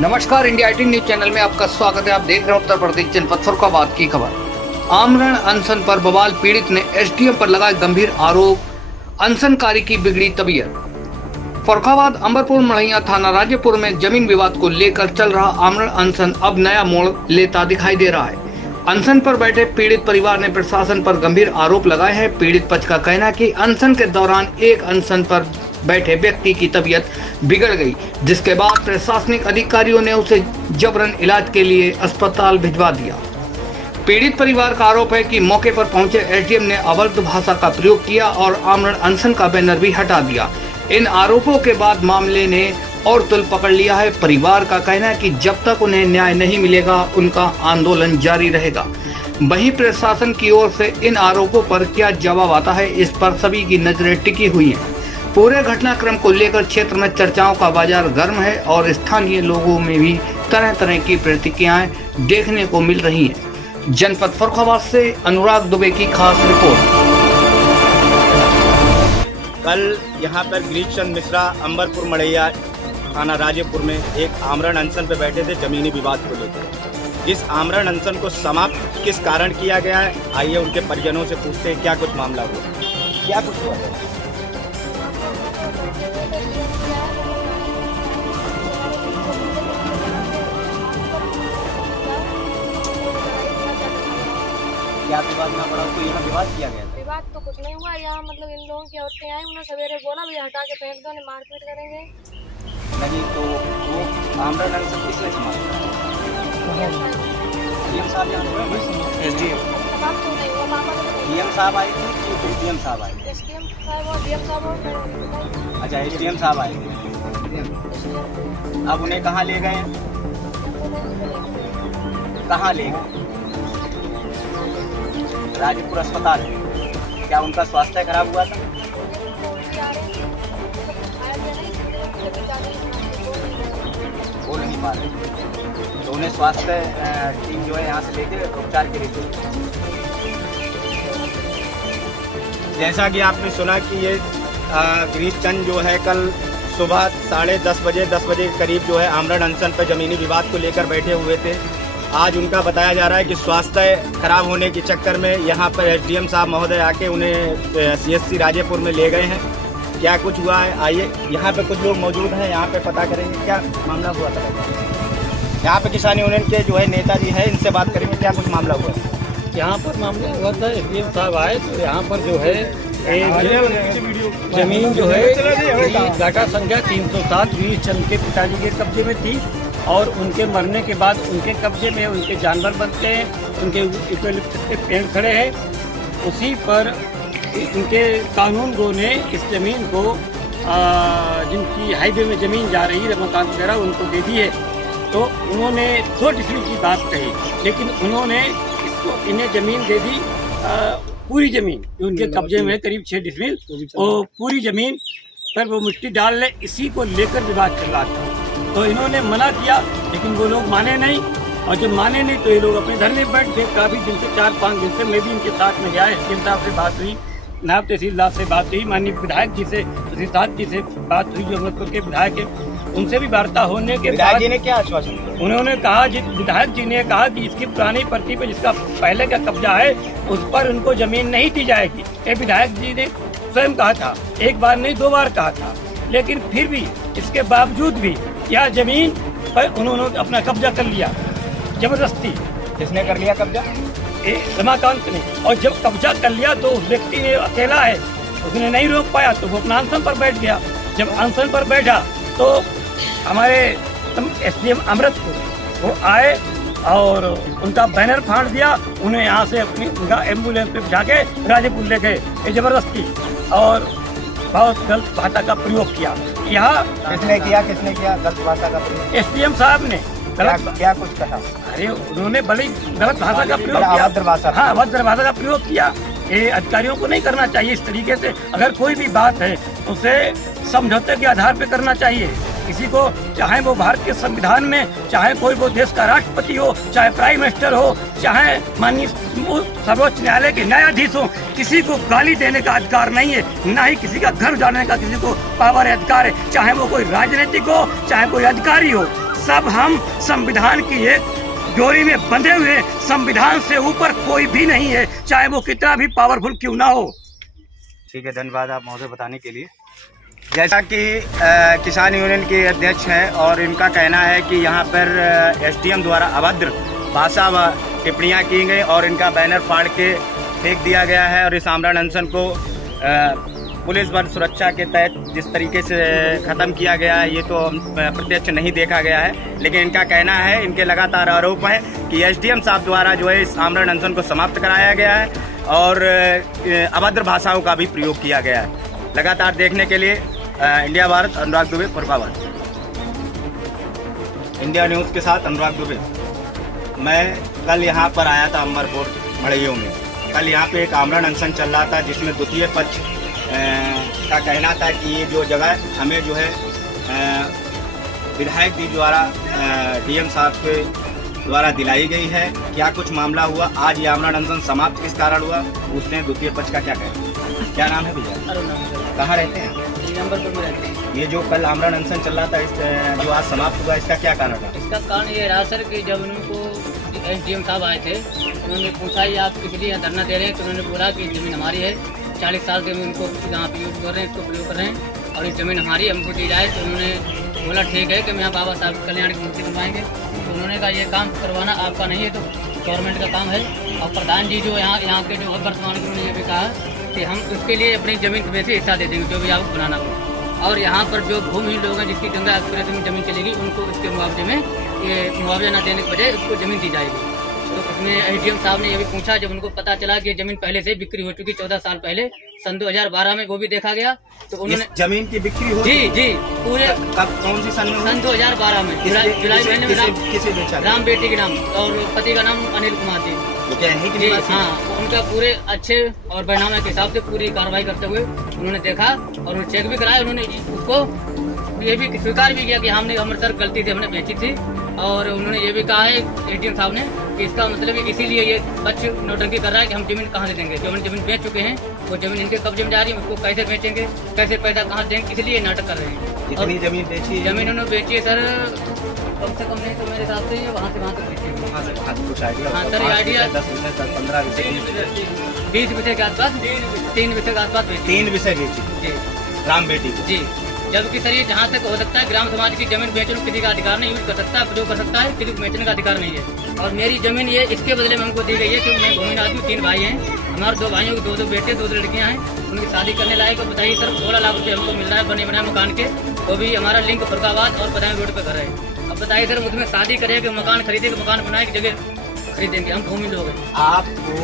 नमस्कार, India 18 news channel में आपका स्वागत है। आप देख रहे हैं उत्तर प्रदेश जनपद फर्रुखाबाद की खबर। आमरण अनशन पर बवाल, पीड़ित ने एसडीएम पर लगाए गंभीर आरोप, अनशनकारी की बिगड़ी तबीयत। फर्रुखाबाद अंबरपुर मढ़ैया थाना राजेपुर में जमीन विवाद को लेकर चल रहा आमरण अनशन अब नया मोड़ लेता दिखाई दे रहा है। अनशन पर बैठे पीड़ित परिवार ने प्रशासन पर गंभीर आरोप लगाए हैं। पीड़ित पक्ष का कहना है कि अनशन के दौरान एक अनशन पर बैठे व्यक्ति की तबीयत बिगड़ गई, जिसके बाद प्रशासनिक अधिकारियों ने उसे जबरन इलाज के लिए अस्पताल भिजवा दिया। पीड़ित परिवार का आरोप है कि मौके पर पहुंचे एसडीएम ने अभद्र भाषा का प्रयोग किया और आमरण अनशन का बैनर भी हटा दिया। इन आरोपों के बाद मामले ने और तुल पकड़ लिया है। परिवार का कहना है कि जब तक उन्हें न्याय नहीं मिलेगा उनका आंदोलन जारी रहेगा। वहीं प्रशासन की ओर से इन आरोपों पर क्या जवाब आता है, इस पर सभी की नजरें टिकी हुई हैं। पूरे घटनाक्रम को लेकर क्षेत्र में चर्चाओं का बाजार गर्म है और स्थानीय लोगों में भी तरह तरह की प्रतिक्रियाएं देखने को मिल रही हैं। जनपद फर्रुखाबाद से अनुराग दुबे की खास रिपोर्ट। कल यहाँ पर गिरीश चंद मिश्रा अंबरपुर मढ़ैया थाना राजेपुर में एक आमरण अनशन पर बैठे थे जमीनी विवाद को लेकर। इस आमरण अनशन को समाप्त किस कारण किया गया है, आइए उनके परिजनों से पूछते हैं क्या कुछ मामला हुआ, क्या कुछ हुआ है। क्या विवाद ना पड़ा, तो यहाँ विवाद किया गया? विवाद तो कुछ नहीं हुआ यहाँ, मतलब इन लोगों की औरतें आई, उन्होंने सवेरे बोला भी हटा के फेंक दो, मारपीट करेंगे। नहीं तो वो आमरण अनशन किसने समाप्त किया? डीएम साहब यहाँ एसडीएम डीएम साहब आए थे कि डीएम साहब आए? एसडीएम साहब और डीएम साहब और अच्छा, एसडीएम साहब आए। अब उन्हें कहाँ ले गए? कहाँ ले गए? राजेपुर अस्पताल। क्या उनका स्वास्थ्य खराब हुआ था? बोल नहीं पा रहे, तो उन्हें स्वास्थ्य टीम जो है यहाँ से लेके उपचार के लिए। जैसा कि आपने सुना कि ये गिरीश चंद जो है कल सुबह 10:30 बजे 10 बजे के करीब जो है आमरण अनशन पर जमीनी विवाद को लेकर बैठे हुए थे। आज उनका बताया जा रहा है कि स्वास्थ्य खराब होने के चक्कर में यहाँ पर एसडीएम साहब महोदय आके उन्हें सीएचसी राजेपुर में ले गए हैं। क्या कुछ हुआ है, आइए यहाँ पे कुछ लोग मौजूद हैं, यहाँ पे पता करेंगे क्या मामला हुआ था। यहाँ पे किसान यूनियन के जो है नेताजी है, इनसे बात करेंगे क्या कुछ मामला हुआ। यहाँ पर मामला हुआ था, एसडीएम साहब आए तो यहाँ पर जो है जमीन जो है डाटा संख्या 307 गिरीश चंद के पिताजी के कब्जे में थी और उनके मरने के बाद उनके कब्जे में उनके जानवर बनते हैं, उनके यूकेलिप्टस के पेड़ खड़े हैं। उसी पर उनके कानून गो ने इस ज़मीन को जिनकी हाईवे में ज़मीन जा रही है रमाकांत वगैरह उनको दे दी है। तो उन्होंने 2 डिसमिल की बात कही, लेकिन उन्होंने इन्हें ज़मीन दे दी पूरी ज़मीन उनके कब्जे में करीब 6 डिसमिल और पूरी ज़मीन पर वो मिट्टी डाल ले, इसी को लेकर विवाद चल रहा था। तो इन्होंने मना किया, लेकिन वो लोग माने नहीं और जब माने नहीं तो ये लोग अपने धरने पर बैठ गए। काफ़ी दिन से 4-5 दिन से मैं भी इनके साथ में गया, एसडीएम साहब से बात हुई, नायब तहसीलदार से बात हुई, माननीय विधायक जी से सुशील जी से बात हुई जो अमृतपुर के विधायक है, उनसे भी वार्ता होने के बाद ने क्या आश्वासन दिया? उन्होंने कहा, विधायक जी ने कहा कि इसकी पुरानी प्रति पर जिसका पहले का कब्जा है उस पर उनको जमीन नहीं दी जाएगी। ये विधायक जी ने स्वयं कहा था, एक बार नहीं 2 बार कहा था, लेकिन फिर भी इसके बावजूद भी यह जमीन पर उन्होंने अपना कब्जा कर लिया जबरदस्ती। किसने कर लिया कब्जा? रमाकांत ने। और जब कब्जा कर लिया तो उस व्यक्ति ने अकेला है, उसने नहीं रोक पाया तो वो अपना अनशन पर बैठ गया। जब अनशन पर बैठा तो हमारे एसडीएम अमृतपुर वो आए और उनका बैनर फाड़ दिया, उन्हें यहाँ से अपनी उनका एम्बुलेंस पे बिठा के राजेपुर ले गए ये जबरदस्ती, और बहुत गलत भाषा का प्रयोग किया। यहाँ किसने किया गलत भाषा का प्रयोग? एसडीएम साहब ने क्या कुछ कहा? अरे उन्होंने बड़ी गलत भाषा का प्रयोग किया, अभद्र भाषा का प्रयोग किया। ये अधिकारियों को नहीं करना चाहिए इस तरीके से। अगर कोई भी बात है उसे समझौते के आधार पर करना चाहिए। किसी को, चाहे वो भारत के संविधान में, चाहे कोई वो देश का राष्ट्रपति हो, चाहे प्राइम मिनिस्टर हो, चाहे माननीय सर्वोच्च न्यायालय के न्यायाधीश हो, किसी को गाली देने का अधिकार नहीं है, ना ही किसी का घर जाने का किसी को पावर अधिकार है, चाहे वो कोई राजनीतिक हो, चाहे कोई अधिकारी हो। सब हम संविधान की एक डोरी में बंधे हुए, संविधान से ऊपर कोई भी नहीं है, चाहे वो कितना भी पावरफुल क्यों ना हो। ठीक है, धन्यवाद आप महोदय बताने के लिए। जैसा कि किसान यूनियन के अध्यक्ष हैं और इनका कहना है कि यहाँ पर एसडीएम द्वारा अभद्र भाषा व टिप्पणियाँ की गई और इनका बैनर फाड़ के फेंक दिया गया है और इस आमरण अनशन को पुलिस बल सुरक्षा के तहत जिस तरीके से ख़त्म किया गया है ये तो प्रत्यक्ष नहीं देखा गया है, लेकिन इनका कहना है, इनके लगातार आरोप हैं कि एसडीएम साहब द्वारा जो है इस आमरण अनशन को समाप्त कराया गया है और अभद्र भाषाओं का भी प्रयोग किया गया है। लगातार देखने के लिए इंडिया भारत, अनुराग दुबे, फरुखाबाद। इंडिया न्यूज़ के साथ अनुराग दुबे। मैं कल यहाँ पर आया था अमरपुर मड़ैयों में। कल यहाँ पे एक आमरण अनशन चल रहा था जिसमें द्वितीय पक्ष का कहना था कि ये जो जगह हमें जो है विधायक जी द्वारा डीएम साहब के द्वारा दिलाई गई है। क्या कुछ मामला हुआ, आज ये आमरण अनशन समाप्त किस कारण हुआ, उसने द्वितीय पक्ष का क्या कहना। क्या नाम है भैया? कहाँ रहते हैं? नंबर रहते हैं। ये जो कल आमरण अनशन चल रहा था इस जो आज समाप्त हुआ, इसका क्या कारण था? इसका कारण ये रहा सर कि जब उनको एसडीएम साहब आए थे, उन्होंने पूछा ये आप किस लिए यहाँ धरना दे रहे हैं, तो उन्होंने बोला कि ज़मीन हमारी है, 40 साल से हम इनको यहाँ पे यूज़ कर रहे हैं, इसको प्रयोग कर रहे हैं और ये ज़मीन हमारी हमको दी जाए। तो उन्होंने बोला ठीक है कि हम यहाँ बाबा साहब कल्याण की मूर्ति बनवाएंगे। तो उन्होंने कहा ये काम करवाना आपका नहीं है, तो गवर्नमेंट का काम है। और प्रधान जी जो यहाँ के जो वर्तमान में उन्होंने ये भी कहा कि हम उसके लिए अपनी ज़मीन में से हिस्सा दे देंगे जो भी आपको बनाना हो। और यहाँ पर जो भूमिहीन लोग हैं जिसकी गंगा एक्सप्रेस में ज़मीन चलेगी, उनको इसके मुआवजे में ये मुआवजा न देने की बजाय उसको ज़मीन दी जाएगी। तो उसमें एसडीएम साहब ने ये भी पूछा, जब उनको पता चला कि ज़मीन पहले से बिक्री हो चुकी 14 साल पहले, सन 2012 में वो भी देखा गया। तो उन्होंने जमीन की बिक्री हो जी पूरे कब, कौन सी सन में? सन 2012 में जुलाई महीने में। किसे बेचा? राम बेटी के नाम और पति का नाम अनिल कुमार जी। जी हाँ, उनका पूरे अच्छे और बैनामे के हिसाब से पूरी कार्रवाई करते हुए उन्होंने देखा और उन्होंने चेक भी कराया। उन्होंने उसको ये भी स्वीकार भी किया कि हमने अमृतसर गलती से हमने बेची थी। और उन्होंने ये भी कहा है एसडीएम साहब ने कि इसका मतलब इसीलिए ये बच्चे नौटंकी कर रहा है कि हम जमीन कहाँ से देंगे, जो हम जमीन बेच चुके हैं वो जमीन इनके कब्जे में जा रही है, उसको कैसे बेचेंगे, कैसे पैसा कहाँ देंगे, इसलिए नाटक कर रहे हैं। कितनी जमीन बेची है? जमीन उन्होंने बेची है सर कम से कम नहीं तो मेरे हिसाब से वहाँ से बेची है। कुछ आइडिया? हाँ सर, आइडिया 10 विषय 15 विषय 20 विषय के आसपास, 3 विषय के आसपास बेची। 3 विषय बेची जी राम बेटी को। जी, जबकि सर ये जहाँ तक हो सकता है ग्राम समाज की जमीन बेचने में किसी का अधिकार नहीं, यूज कर सकता है, प्रयोग कर सकता है, किसी को बेचने का अधिकार नहीं है। और मेरी जमीन ये इसके बदले में हमको दी गई है क्योंकि मैं भूमिहीन आदमी, 3 भाई हैं, हमारे 2 भाइयों के 2 बेटे 2 लड़कियाँ हैं, उनकी शादी करने लायक। तो बताइए सर 16 लाख रुपये हमको मिल रहा है बने बनाए मकान के, वो भी हमारा लिंक फरुखाबाद और बदायूं रोड पे घर है। अब बताइए सर मुझमें शादी करेंगे, मकान खरीदेंगे, मकान बनाए की जगह खरीदेंगे, हम भूमि लोग हैं। आपको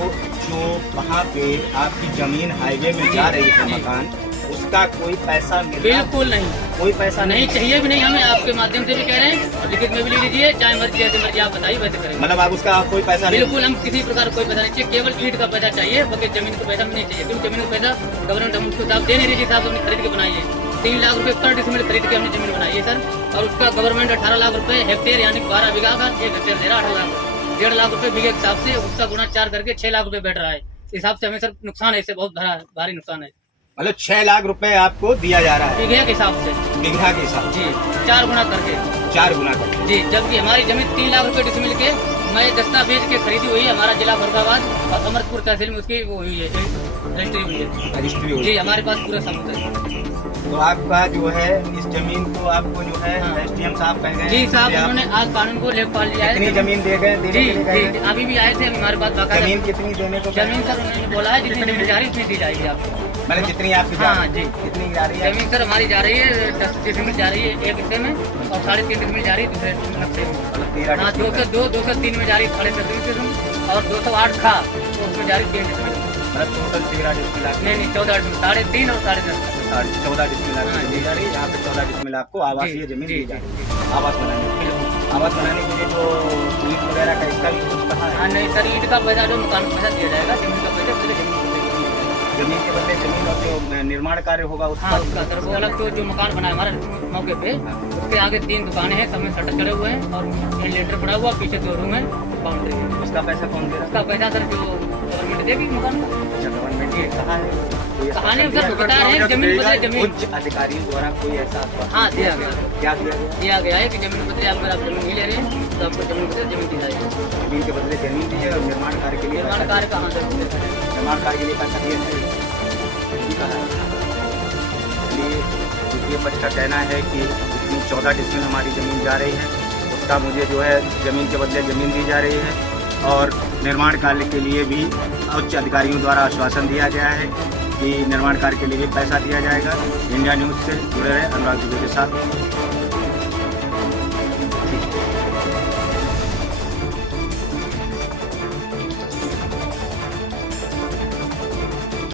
जो वहाँ पे आपकी जमीन हाईवे में जा रही है मकान, उसका कोई पैसा बिल्कुल नहीं, कोई पैसा नहीं चाहिए भी नहीं हमें। आपके माध्यम से भी कह रहे हैं और लिखित में भी ले लीजिए, चाहे मर्जी जैसे मर्जी आप बताइए वैसे करेंगे। मतलब आप उसका कोई पैसा नहीं? बिल्कुल, हम किसी प्रकार कोई पैसा नहीं चाहिए, केवल ईंट का पैसा चाहिए, बाकी जमीन का पैसा नहीं चाहिए। क्योंकि जमीन का पैसा गवर्नमेंट हम उसको साहब दे नहीं रही, साहब हमने खरीद के बनाई है। 3 लाख रुपये पर डिसमिल खरीद के हमने जमीन बनाई है सर, और उसका गवर्नमेंट 18 लाख रुपये हेक्टेयर यानी 12 बीघा का 1 हेक्टेयर दे रहा, 18 लाख 1.5 लाख रुपये बीघे के हिसाब से, उसका गुना 4 करके 6 लाख रुपये बैठ रहा है। इस हिसाब से हमें सर नुकसान है, इससे बहुत भारी नुकसान है। मतलब 6 लाख रुपए आपको दिया जा रहा है बीघे के हिसाब से? बीघा के हिसाब जी, 4 गुना करके। 4 गुना करके जी, जबकि हमारी जमीन 3 लाख रुपए डिसमिल के मैं दस्तावेज के खरीदी हुई है, हमारा जिला फरुखाबाद और अमरपुर तहसील में उसकी वो हुई है, रजिस्ट्री हुई है। रजिस्ट्री हुई जी, हमारे पास पूरा सबूत है। तो आपका जो है इस जमीन को आपको जो है एसडीएम साहब कह गए? जी साहब, उन्होंने आज कानून को लेखपाल लिया है। कितनी जमीन दे गए? जी जी, अभी भी आए थे हमारे पास। जमीन कितनी देने को? जमीन सर उन्होंने बोला है जितनी जमीन जा रही है उतनी दी जाएगी आपको। मतलब जितनी आपकी? हाँ जी। कितनी जा रही है जमीन सर हमारी जा रही है 10 डिसमिल जा रही है एक हिस्से में, और 3.5 डिसमिल जा रही है दूसरे नक्शे में। हाँ, 203 में जा रही है 3.5 डिसमिल, और 208 खा तो उसमें जा रही है 3 डिसमिल। मतलब टोटल 13 डिसमिल? नहीं 14 डिसमिल, 3.5 और 10.5। 14 डिसमिल आपको दी जा रही है। यहाँ पे 14 डिसमिल आपको आवासीय जमीन दी जा रही है आवास बनाने के लिए। आवास बनाने के लिए जो ईंट वगैरह का इसका भी कुछ पता है? हाँ नहीं सर, ईंट का पैसा जो मकान पैसा दिया जाएगा, जमीन का पैसा जमीन के बदले जमीन और जो निर्माण कार्य होगा उसका? हाँ, उसका सर वो अलग। तो जो मकान बना है हमारे मौके पे, उसके आगे 3 दुकानें हैं, सब में शटर चढ़े हुए हैं और वेंटिलेटर पड़ा हुआ, पीछे 2 रूम है बाउंड्री है। उसका पैसा कौन दे रहा उसका पैसा सर जो गवर्नमेंट देगी मकान का। है? अच्छा, गवर्नमेंट ये कहा है कोई ऐसा कहानी दिया सर है? बता रहे हैं जमीन बदले जमीन। उच्च अधिकारियों द्वारा कोई ऐसा आश्वासन हाँ दिया गया, क्या दिया गया? दिया गया है कि जमीन बदले अगर आप जमीन नहीं ले रहे हैं तो आपको जमीन बदले जमीन दी जाएगी। जमीन के बदले जमीन दी है और निर्माण कार्य के लिए निर्माण पैसा कार्य कहाँ से दिया। निर्माण कार्य के लिए पैसा दिया है, ये कहा है। इसलिए द्वितीय पक्ष का कहना है कि जितनी 14 डिसमिल हमारी ज़मीन जा रही है उसका मुझे जो है ज़मीन के बदले ज़मीन दी जा रही है और निर्माण कार्य के लिए भी उच्च अधिकारियों द्वारा आश्वासन दिया गया है कि निर्माण कार्य के लिए भी पैसा दिया जाएगा। इंडिया न्यूज़ से जुड़े रहे अनुराग दुबे के साथ।